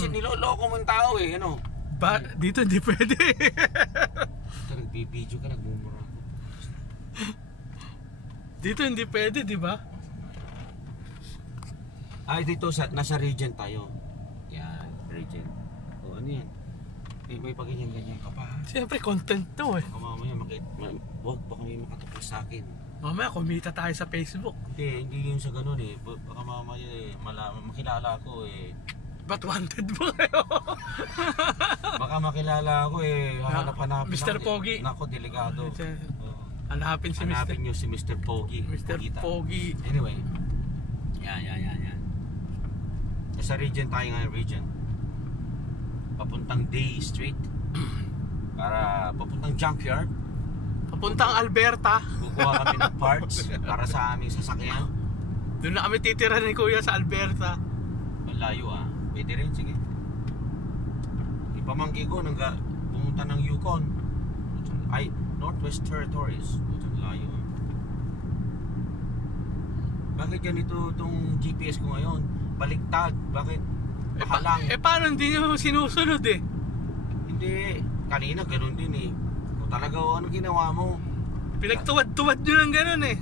Kasi niloloko mo yung tao eh, ano? Dito hindi pwede. Ito, nagbibideo ka, nagmumura ako. Dito hindi pwede, di ba? Ay, dito, nasa Regent tayo. Yan, Regent. O, ano yan? May pagganyan-ganyan ka pa. Siyempre, content to eh. Baka mamaya baka may makatapos sa akin. Mamaya, kumita tayo sa Facebook. Hindi yun sa ganun eh. Baka mamaya eh, makilala ko eh. Ba't wanted mo kayo? Baka makilala ko eh, hahanap-hanapin Mr. ako, Pogi. Nako, delikado. Hanapin si Mr. Hanapin nyo si Mr. Pogi. Mr. Pogita. Pogi. Anyway. Yan. Sa Regent tayo ngayon, Regent. Papuntang Day Street. Para papuntang junkyard. Papuntang Alberta. Kukuha kami ng parts para sa aming sasakyan. Doon na kami titira ni Kuya sa Alberta. Malayo ah. Pwede rin, sige. Ipamangki ko nang pumunta ng Yukon. Ay, Northwest Territories. Putang layo ah. Bakit ganito itong GPS ko ngayon? Baliktad. Bakit? Pahalang. Paano hindi nyo sinusunod eh? Hindi. Kanina ganun din eh. Kung talaga ano ginawa mo. Pinagtuwad-tuwad nyo ng ganun eh.